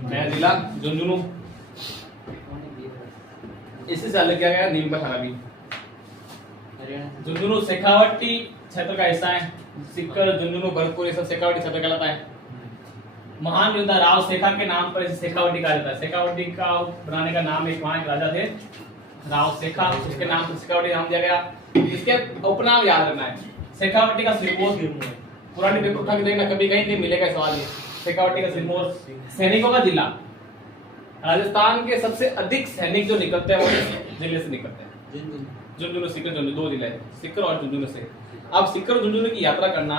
नया जिला झुंझुनू। इसी साल किया गया नीम का थाना भी। झुंझुनू शेखावटी क्षेत्र का हिस्सा है। सिक्कर, झुंझुनू, भरतपुर ये सब शेखावटी क्षेत्र कहलाता है। महान योद्धा राव शेखा के नाम पर इसे शेखावटी कहा जाता है। शेखावटी का बनाने का नाम एक वहां राजा थे राव शेखा, उसके नाम पर शेखावटी नाम दिया गया। इसके उपनाम याद रखना है। शेखावटी का सिरमौर, पुरानी पेपर उठा के देखना, कभी कहीं नहीं मिलेगा सवाल ये। शेखावटी का सिरमौर सैनिकों का जिला। राजस्थान के सबसे अधिक सैनिक जो निकलते हैं वो इस जिले से निकलते हैं। झुंझुनू, सिक्कर, झुंझुनू दो जिले हैं, सिक्कर और झुंझुनू से। अब सिक्कर और झुंझुनू की यात्रा करना,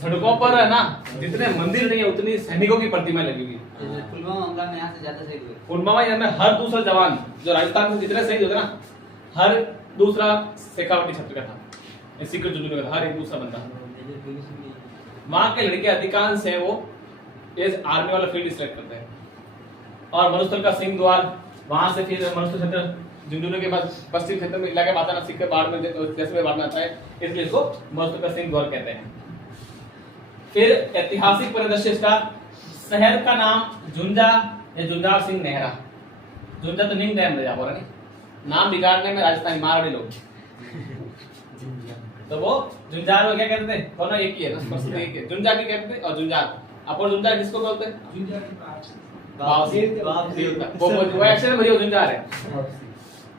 सड़कों पर है ना, जितने मंदिर नहीं है उतनी सैनिकों की प्रतिमा लगी हुई। पुलवामा में यहाँ से ज्यादा शहीद हुए। पुलवामा में हर दूसरा जवान जो राजस्थान से जितने शहीद होते ना, हर दूसरा शेखावटी क्षेत्र का था, सिक्कर झुंझुनू का, हर एक दूसरा बंदा। वहां के लड़के अधिकांश है वो इस आर्मी वाला फील्ड सिलेक्ट करते हैं। और मरुस्थल का सिंह द्वार, वहां से फिर मरुस्थल क्षेत्र झुंझुनू के बाद पश्चिम क्षेत्र में इलाके आता ना, सिक्कर बाढ़ में जैसे बाढ़ में आता है, इसलिए इसको मरुस्थल का सिंह द्वार कहते हैं। फिर ऐतिहासिक परिदृश्य इसका, शहर का नाम झुंझा या झुंझार सिंह नेहरा। झुंझा तो निंग डैम जा नहीं, नाम बिगाड़ने में राजस्थानी मारवाड़ी लोग। तो वो झुंझार में क्या कहते थे, दोनों एक ही है ना, स्पष्ट एक है। झुंझा भी कहते थे और झुंझार। अपन झुंझार किसको बोलते हैं? वो एक्शन भैया झुंझार है।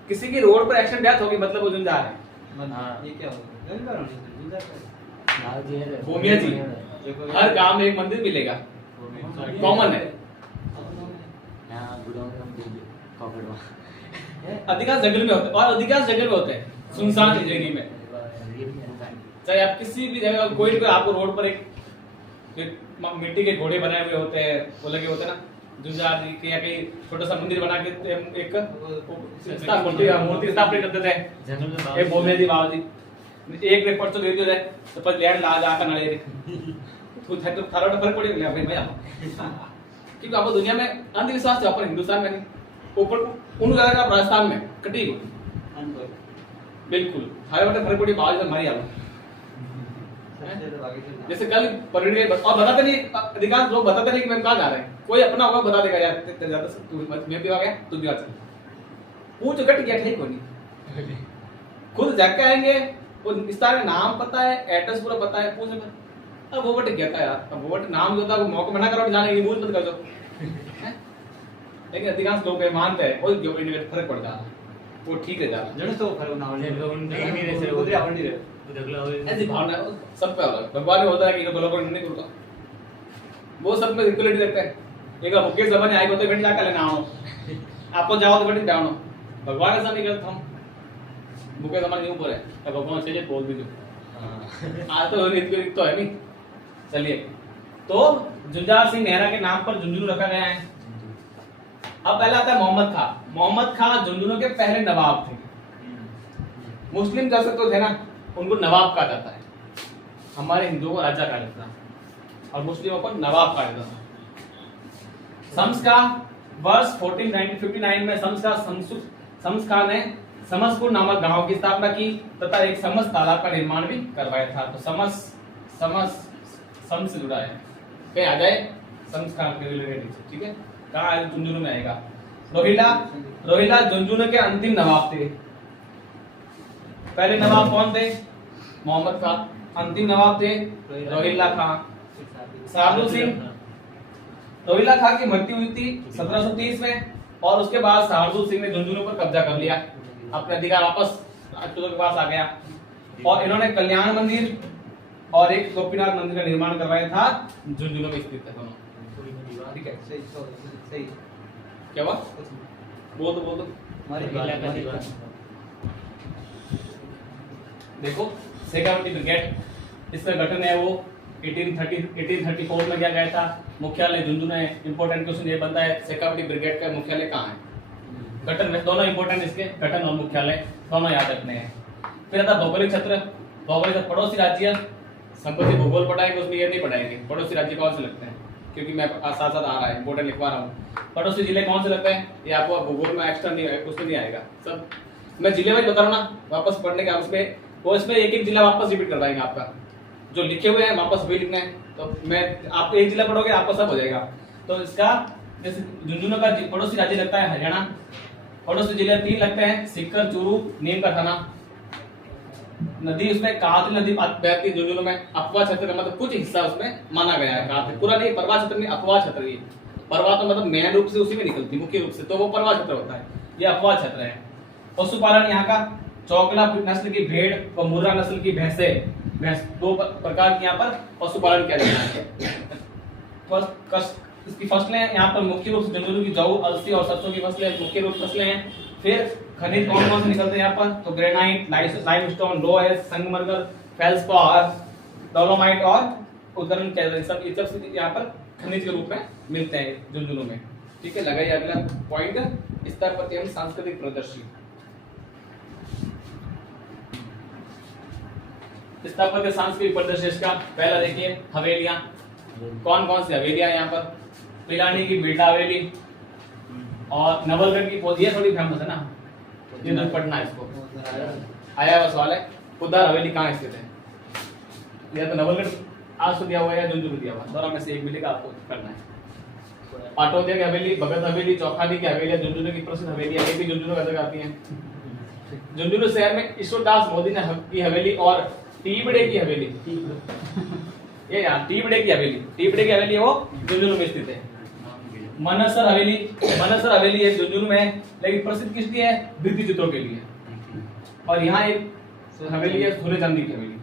किसी की रोड पर एक्शन डेथ होगी मतलब वो झुंझार है। ये क्या होगा? भूमिया जी, हर गांव में एक मंदिर मिलेगा, कॉमन है। अधिकांश जंगल में होते हैं, और अधिकांश जंगल में होते हैं, सुनसान एरिया में। चाहे आप किसी भी जगह, कोई भी आपको रोड पर एक मिट्टी के घोड़े बनाए हुए होते हैं, वो लगे होते हैं ना, झुंझार जी के, या कहीं छोटा सा मंदिर बना के एक मूर्ति स्थापित करते थे। एक बोलने जी बाबा जी एक रेपट तो दे दियो जाए तो पर लैंड ला जा का नळे रे तो थे तो थारा फर्क पड़ी ले भाई भैया, क्योंकि आप दुनिया में अंधविश्वास है, अपन हिंदुस्तान में नहीं। ऊपर उन जगह का राजस्थान में कटी बिल्कुल थारे बटे फर्क पड़ी बाबा जी हमारी आलो। जैसे कल परिणय और बताते नहीं, अधिकांश लोग बताते नहीं कि मैं कहाँ जा रहे हैं। कोई अपना होगा बता देगा, यार ज्यादा तू मैं भी आ गया तू भी आ चल, पूछ कट गया ठीक होनी। खुद जाके आएंगे, वो इस तरह नाम पता है, एड्रेस पूरा पता है, पूछ अब वो बट गया था यार, अब वो बट नाम जो था वो मौका मना करो जाने की, मूल मत कर दो। लेकिन अधिकांश लोग मानते हैं कोई जो फर्क पड़ जाता वो ठीक है जाता जड़ तो फर्क ना होने नहीं रहे उधर आवड़ नहीं रहे। ऐसी भावना सब पे होता है, भगवान में होता है कि ये बोलो नहीं करता, वो सब में इक्वलिटी रखते हैं। एक मुकेश जमाने आए होते घंटे जाकर लेना आओ, आपको जाओ तो घंटे जाओ, भगवान ऐसा नहीं करता। हम मुकेश जमाने नहीं ऊपर है तो भगवान से बोल भी दो आज तो तो है नहीं। चलिए, तो झुंझार सिंह नेहरा के नाम पर झुंझुनू रखा गया है। अब पहला आता है मोहम्मद खां। मोहम्मद खां झुंझुनू के पहले नवाब थे। मुस्लिम जैसे तो थे ना, उनको नवाब कहा जाता है। हमारे हिंदुओं को राजा कहा जाता है और मुस्लिमों को नवाब कहा जाता है। शम्स का वर्ष 1459 में शम्स खां ने समसपुर नामक गांव की स्थापना की तथा एक समस तालाब का निर्माण भी करवाया था। तो समस से जुड़ा है, कहीं आ जाए शम्स खां के रिलेटेड, ठीक है। कहाँ आए? झुंझुनू में आएगा। रोहिला झुंझुनू के अंतिम नवाब थे। पहले नवाब कौन थे? मोहम्मद खां। अंतिम नवाब थे रोहिला खां। शार्दुल सिंह। रोहिला खां की मृत्यु हुई थी 1730 में और उसके बाद शार्दुल सिंह ने झुंझुनू पर कब्जा कर लिया, अपने अधिकार वापस राजपूतों के पास आ गया और इन्होंने कल्याण मंदिर और एक गोपीनाथ मंदिर का निर्माण करवाया था, झुंझुनू में स्थित है दोनों। ठीक है, सही क्या हुआ? बोल दो देखो, शेखावटी ब्रिगेड इसका गठन है वो 1834 में किया गया था। मुख्यालय झुंझुनू है। इंपॉर्टेंट क्वेश्चन ये बनता है, शेखावटी ब्रिगेड का मुख्यालय कहाँ है? गठन में दोनों इंपॉर्टेंट, इसके गठन और मुख्यालय दोनों याद रखने हैं। फिर आता भौगोलिक क्षेत्र। भौगोलिक पड़ोसी राज्य, संपत्ति भूगोल पढ़ाएंगे उसमें ये नहीं पढ़ाएंगे पड़ोसी राज्य कौन से लगते हैं, क्योंकि मैं साथ साथ आ रहा है इंपॉर्टेंट लिखवा रहा हूँ। पड़ोसी जिले कौन से लगते हैं ये आपको भूगोल में एक्स्ट्रा नहीं, उसमें नहीं आएगा। सब मैं जिले वाइज बता रहा हूँ ना, वापस पढ़ने के उसमें वो इसमें एक एक जिला वापस रिपीट करवाएंगे। आपका जो लिखे हुए हैं वापस भी लिखना है, तो मैं आप एक जिला पढ़ोगे आपको सब हो जाएगा। तो इसका जैसे झुंझुनू का पड़ोसी राज्य लगता है हरियाणा, पड़ोसी जिले 3 लगते हैं, सीकर, चूरू, नीम का थाना। नदी उसमें कांतली नदी बहती है झुंझुनू में। अपवा क्षेत्र का मतलब कुछ हिस्सा उसमें माना गया है, कांतली पूरा नहीं, परवा क्षेत्र नहीं, अपवा क्षेत्र। ये परवा तो मतलब मेन रूप से उसी में निकलती, मुख्य रूप से तो वो परवा क्षेत्र होता है, ये अपवा क्षेत्र है। पशुपालन यहाँ का चौकला नस्ल की भेड़ और मुर्रा नस्ल की भैंसे, भैंस 2 प्रकार की यहाँ पर पशुपालन किया जाता है। इसकी फसलें यहाँ पर मुख्य रूप से झुंझुनू की जौ, अलसी और सरसों की फसलें मुख्य रूप फसलें हैं। फिर खनिज कौन कौन से निकलते हैं यहाँ पर, तो ग्रेनाइट, लाइमस्टोन, लोहे, संगमरमर, फेल्सपार, डोलोमाइट और उदरन सब ये सब यहाँ पर खनिज के रूप में मिलते हैं झुंझुनू में। ठीक है, लगाइए अगला पॉइंट, स्तर पर एवं सांस्कृतिक प्रदर्शन। स्थापत्य के सांस्कृतिक प्रदर्शन का पहला देखिए हवेलियां। कौन कौन सी हवेलियां यहाँ पर, पिलानी की बिरला हवेली और नवलगढ़ की पोजिया थोड़ी फेमस है ना, ये दूर पटना इसको आया हुआ सवाल है। उधर हवेली कहाँ स्थित है, या तो नवलगढ़ आज तो दिया हुआ है या झुंझुनू दिया हुआ, दोनों में से एक मिलेगा आपको करना है। पाटोदिया की हवेली, भगत हवेली, चौखानी की हवेली, झुंझुनू की प्रसिद्ध हवेली है, ये भी झुंझुनू का आती है। झुंझुनू शहर में ईश्वरदास मोदी ने की हवेली और टीबड़े की हवेली, ये यहाँ टीबड़े की हवेली वो झुंझुनू में स्थित है। मनसर हवेली है झुंझुनू में, लेकिन प्रसिद्ध किसकी है, भित्ति चित्रों के लिए। और यहाँ एक हवेली है सोने चांदी की हवेली,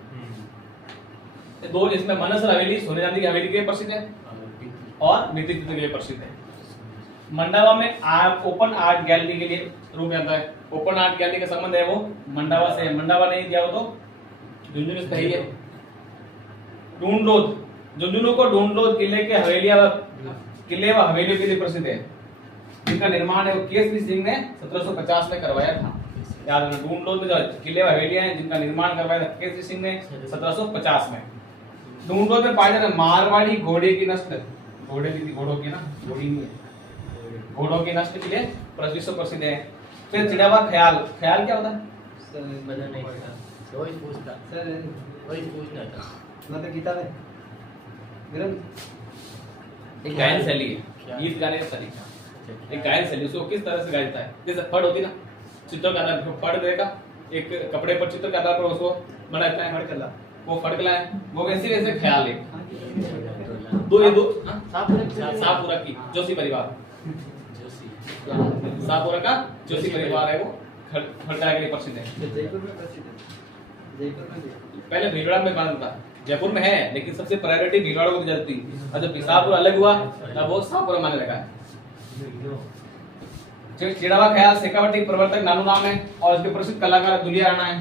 दो इसमें मनसर हवेली सोने चांदी की हवेली के लिए प्रसिद्ध है और भित्ति चित्र के लिए प्रसिद्ध है। मंडावा में ओपन आर्ट गैलरी के लिए रूप में आता है। ओपन आर्ट गैलरी का संबंध है वो मंडावा से, मंडावा नहीं दिया हो तो झुंझुनू से है। ढूंढलोद, झुंझुनू को ढूंढलोद किले व हवेलियों के लिए प्रसिद्ध है, जिनका निर्माण है वो केसरी सिंह ने 1750 में करवाया था। याद रखना, ढूंढलोद में जो किले व हवेलियां हैं जिनका निर्माण करवाया था केसरी सिंह ने 1750 में। ढूंढलोद में पाए जाने मारवाड़ी घोड़े की नस्ल, घोड़ों की ना, घोड़ी नहीं है, घोड़ों की नस्ल के लिए विश्व प्रसिद्ध है। फिर चिड़ावा ख्याल क्या होता है, मतलब किताब है, एक गायन शैली है, गीत गाने का तरीका, एक गायन शैली, उसको किस तरह से गाता है। जैसे फड़ होती ना, चित्र का आधार पर फड़ देगा, एक कपड़े पर चित्र के आधार पर उसको बनाता है फड़कला, वो फड़कला है, वो वैसे ख्याल है। दो शाहपुरा की जोशी परिवार, शाहपुरा का जोशी परिवार है, वो फड़कला के लिए प्रसिद्ध है। जयपुर में प्रसिद्ध है, जयपुर में पहले भीलवाड़ा में बना था, जयपुर में है, लेकिन सबसे प्रायोरिटी भीलवाड़ा को दी जाती है। और जब शाहपुर अलग हुआ तब वो शाहपुरा माने लगा है। चिड़ावा ख्याल शेखावटी प्रवर्तक नानू नाम है और इसके प्रसिद्ध कलाकार दुलिया राणा है।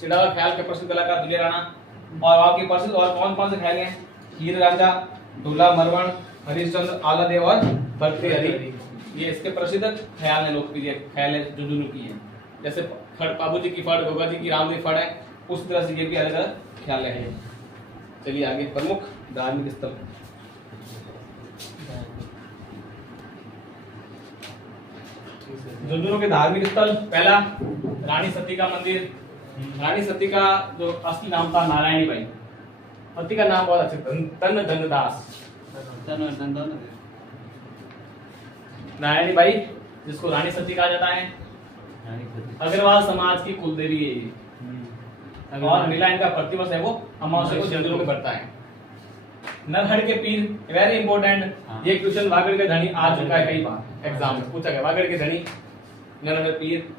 चिड़ावा ख्याल के प्रसिद्ध कलाकार दुलिया राणा, और आपके प्रसिद्ध और कौन कौन से ख्याल हैं, हीर रांझा, ढोला मरवण, हरिश्चंद्र, आलादेव और भर्तृहरि, ये इसके प्रसिद्ध ख्याल है, लोकप्रिय ख्याल है झुंझुनू की है। जैसे बाबू जी की फड़, गोगा जी की रामदेव फड़ है, उस तरह से ये भी अलग अलग ख्याल है। चलिए आगे, प्रमुख धार्मिक स्थल। झुंझुनू के धार्मिक स्थल, पहला रानी सती का मंदिर। रानी सती का जो असली नाम था नारायणी बाई, पति का नाम बहुत अच्छा तन धनदास, नारायणी बाई जिसको रानी सती कहा जाता है। अग्रवाल समाज की कुलदेवी है ये, और नीला इनका प्रतिवर्ष है वो अमावस्या को झुंझुनू में पड़ता है। नरहड़ के पीर, वेरी इंपॉर्टेंट, ये क्वेश्चन वागड़ के धनी आ चुका है कई बार एग्जाम में पूछा गया। वागड़ के धनी नरहड़ पीर,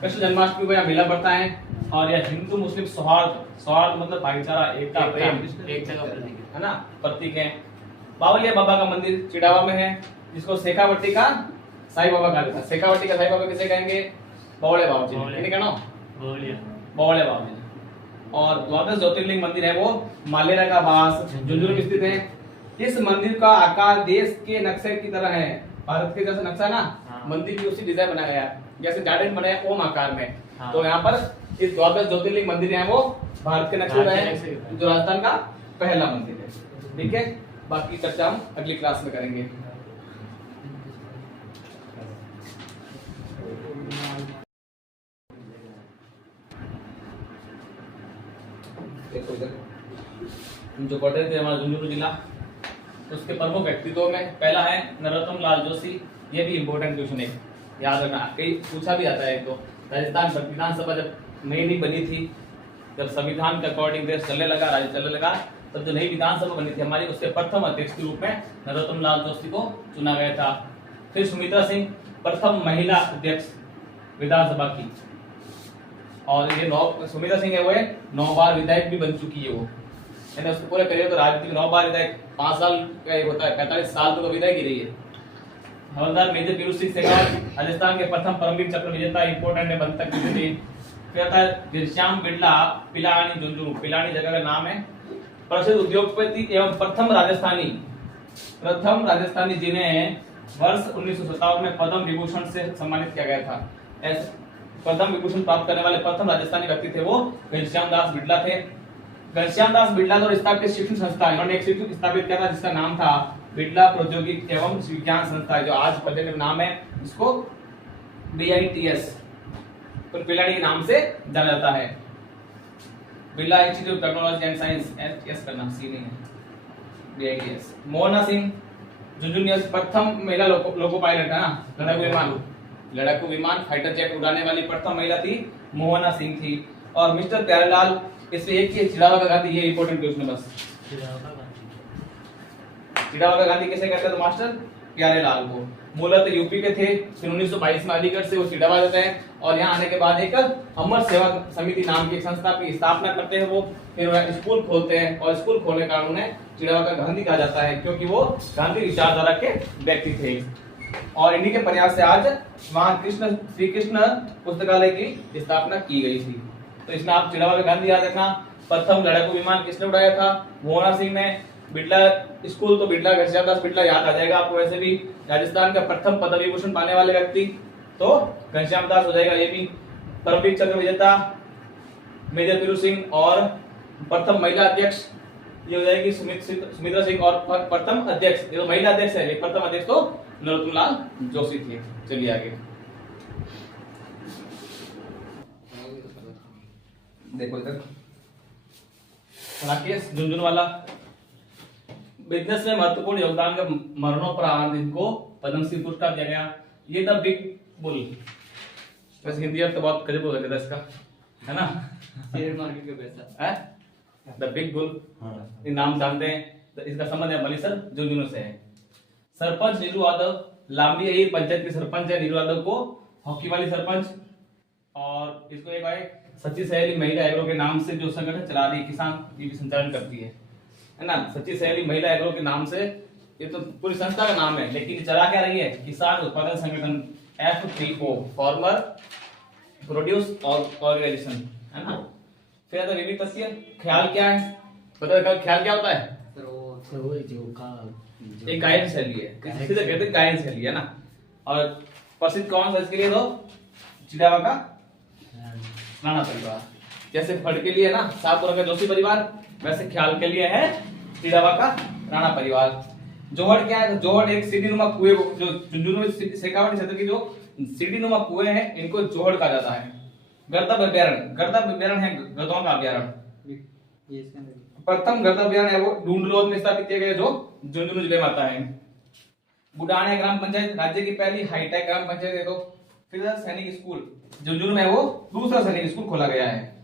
कृष्ण जन्माष्टमी को यहाँ मेला पड़ता है, और यह हिंदू मुस्लिम सौहार्द मतलब भाईचारा, एकता, प्रेम, एक जगह प्रतीक है ना, प्रतीक है। बावलिया बाबा का मंदिर चिड़ावा में है, जिसको शेखावटी का साईं बाबा कहा जाता है। शेखावटी का साईं बाबा किसे कहेंगे, बौड़े बाबा जी, नहीं कहना, बौड़े बाबा जी। और द्वादश ज्योतिर्लिंग मंदिर है वो मालेरा का बास झुंझुनू में स्थित है। इस मंदिर का आकार देश के नक्शे की तरह है, भारत के जैसे नक्शा ना, मंदिर की उसी डिजाइन बनाया गया है, जैसे गार्डन बनाया ओम आकार में। तो यहाँ पर इस द्वादश ज्योतिर्लिंग मंदिर है वो भारत के नक्शे में है, जो राजस्थान का पहला मंदिर है। ठीक है, बाकी चर्चा हम अगली क्लास में करेंगे। देखो इधर हम जो पढ़ रहे थे, हमारा झुंझुनू जिला उसके प्रमुख व्यक्तित्वों में पहला है नरोत्तम लाल जोशी। ये भी इम्पोर्टेंट क्वेश्चन है, याद रखना, कई पूछा भी आता है। तो राजस्थान विधानसभा जब नई नई बनी थी, जब संविधान के अकॉर्डिंग देश चलने लगा, राज्य चलने लगा, तब जो नई विधानसभा बनी थी हमारी, उसके प्रथम अध्यक्ष के रूप में नरोत्तम लाल जोशी को चुना गया था। फिर सुमित्रा सिंह प्रथम महिला अध्यक्ष विधानसभा की, और ये सुमित्रा सिंह है वो 9 बार विधायक भी बन चुकी है वो, यानी उसके पूरे करियर तो राजनीति में 9 बार विधायक, 5 साल का एक होता है, 45 साल तो विधायक ही रही है। हवलदार मेजर पीरू सिंह सेहगल राजस्थान के प्रथम परमवीर चक्र विजेता, इंपोर्टेंट है, बंधक थे। फिर आता है घनश्याम बिड़ला पिलानी झुंझुनू, पिलानी जगह का नाम है। प्रसिद्ध उद्योगपति एवं प्रथम राजस्थानी जिन्हें वर्ष 1957 में पद्म विभूषण से सम्मानित किया गया था। ऐसे पद्म विभूषण प्राप्त करने वाले प्रथम राजस्थानी व्यक्ति थे वो घनश्याम दास बिड़ला थे। घनश्याम दास बिड़ला द्वारा स्थापित शिक्षण संस्था, इन्होंने एक शिक्षण स्थापित किया था जिसका नाम था बिड़ला प्रौद्योगिक एवं विज्ञान संस्था, जो आज प्रेजेंट नाम है इसको BITS, तो पिलानी के नाम से जाना जाता है। Birla institute of technology and science, S का नाम सी नहीं है, BITS। मोहना सिंह झुंझुनू प्रथम महिला लोको पायलट है ना, लड़ाकू विमान फाइटर जेट उड़ाने वाली प्रथम महिला थी मोहना सिंह थी। और मिस्टर प्यारेलाल, इससे एक ही चिड़ावा का गांधी, ये इंपॉर्टेंट क्वेश्चन है बस। चिड़ावा का गांधी कैसे कहते हैं तो मास्टर प्यारेलाल को, मूलतः यूपी के थे, फिर 1922 में अलीगढ़ से वो चिड़ावा जाते हैं, और यहाँ आने के बाद एक अमर सेवा समिति नाम की एक संस्था की स्थापना करते हैं वो। फिर वह स्कूल खोलते हैं, और स्कूल खोलने का उन्हें चिड़ावा का गांधी कहा जाता है, क्योंकि वो गांधी विचारधारा के व्यक्ति थे। और इन्हीं के प्रयास से आज वहां श्री कृष्ण पुस्तकालय की स्थापना की गई थी। तो इसमें आप चिड़ावा का गांधी याद रखना। प्रथम लड़ाकू विमान किसने उड़ाया था? मोहना सिंह ने। बिड़ला स्कूल तो बिड़ला, घनश्याम दास बिड़ला याद आ जाएगा आपको। वैसे भी राजस्थान का प्रथम पद्म विभूषण पाने वाले व्यक्ति तो घनश्याम दास हो जाएगा। ये भी परमवीर चक्र विजेता मेजर पीरू सिंह, और प्रथम महिला अध्यक्ष ये हो जाएगी सुमित्रा सिंह, और प्रथम अध्यक्ष, ये तो महिला अध्यक्ष है, प्रथम अध्यक्ष तो नरोत्तम लाल जोशी थे। चलिए आगे देखो इधर राकेश झुंझुनवाला, बिजनेस में महत्वपूर्ण योगदान का मरणोपरांत इनको पद्मश्री पुरस्कार दिया गया। ये द बिग बुल, वैसे हिंदी अर्थ तो बहुत गजब हो गया था इसका, है ना? शेयर मार्केट का पैसा है द बिग बुल, ये नाम जानते हैं। तो इसका संबंध है मलीसर झुंझुनू से है। सरपंच नीरू यादव, लांबी यही पंचायत के सरपंच है नीरू यादव को, हॉकी वाली सरपंच। और इसको एक है सच्ची सहेली महिला एग्रो के नाम से जो संगठन चला रही है, किसान ये भी संचालन करती है ना? सच्ची सहेली महिला एग्रो के नाम से, ये तो पूरी संस्था का नाम है, लेकिन चला क्या रही है? किसान उत्पादन संगठन F3O, फार्मर प्रोड्यूस ऑर्गेनाइजेशन, है ना? फिर विविध तथ्य, ख्याल क्या है? पता है ख्याल क्या होता है? एक गायन शैली है, किसी से कहते हैं गायन शैली, है ना? और प्रसिद्ध कौन सा इसके लिए? तो चिड़ावा का राणा परिवार। जैसे फड़ के लिए ना शाहपुरा का जोशी परिवार, वैसे ख्याल के लिए है चिड़ावा का राणा परिवार। जोहड़ क्या है? तो जोहड़ एक सीढ़ीनुमा कुएं, जो झुंझुनू में शेखावाटी क्षेत्र की जो सीढ़ीनुमा कुएं हैं, इनको जोहड़ कहा जाता है। गर्दभ अभ्यारण्य है गधों का अभ्यारण्य। प्रथम गर्दभ अभ्यारण्य है वो ढूंढलोद में स्थापित किया गया, जो झुंझुनू जिले में आता है। बुडाना ग्राम पंचायत राज्य की पहली हाईटेक ग्राम पंचायत है। तो फिर सैनिक स्कूल झुंझुनू में वो दूसरा सैनिक स्कूल खोला गया है।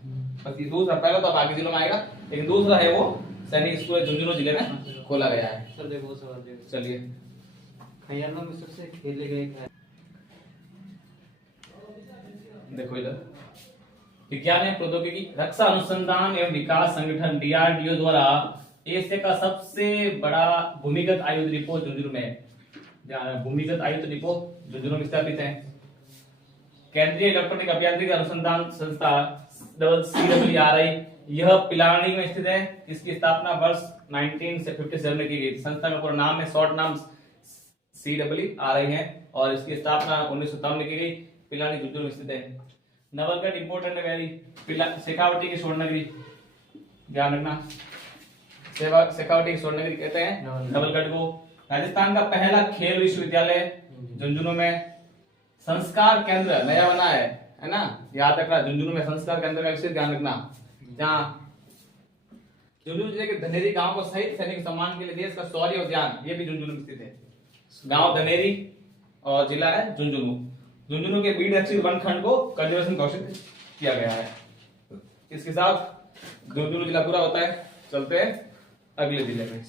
बस ये दूसरा, पहला तो अब आगे जिलों में आएगा, लेकिन दूसरा है वो सैनिक स्कूल झुंझुनू जिले में खोला गया है। सर देखो सवाल देखो, चलिए खयालों में सबसे खेले गए देखो इधर, विज्ञान एवं प्रौद्योगिकी रक्षा अनुसंधान एवं विकास संगठन DRDO द्वारा एशिया का सबसे बड़ा भूमिगत आयुध डिपो झुंझुनू में है। भूमिगत आयुध डिपो झुंझुनू में स्थापित है। केंद्रीय इलेक्ट्रॉनिक अभियांत्रिकी अनुसंधान संस्था CWRI, यह पिलानी में स्थित है। इसकी स्थापना वर्ष 1957 में की गई। संस्था का पूरा नाम है, शॉर्ट नाम CWRI है, और इसकी स्थापना 1957 में की गई। पिलानी झुंझुनू में स्थित है। नवलगढ़ इंपोर्टेंट है वेरी, शेखावटी की स्वर्ण नगरी, ध्यान रखना, शेखावटी की स्वर्ण नगरी कहते हैं नवलगढ़ को। राजस्थान का पहला खेल विश्वविद्यालय झुंझुनू में। संस्कार केंद्र नया बना है ना? याद रखना, झुंझुनू में संस्कार केंद्र का विशेष ध्यान रखना, जहाँ झुंझुनू जिले के धनेरी गांव को शहीद सैनिक सम्मान के लिए देश का शौर्य उद्यान, ये भी झुंझुनू में स्थित है। गांव धनेरी और जिला है झुंझुनू। झुंझुनू के बीड स्थित वन खंड को कंजर्वेशन घोषित किया गया है। इसके साथ झुंझुनू जिला पूरा होता है। चलते हैं अगले जिले में।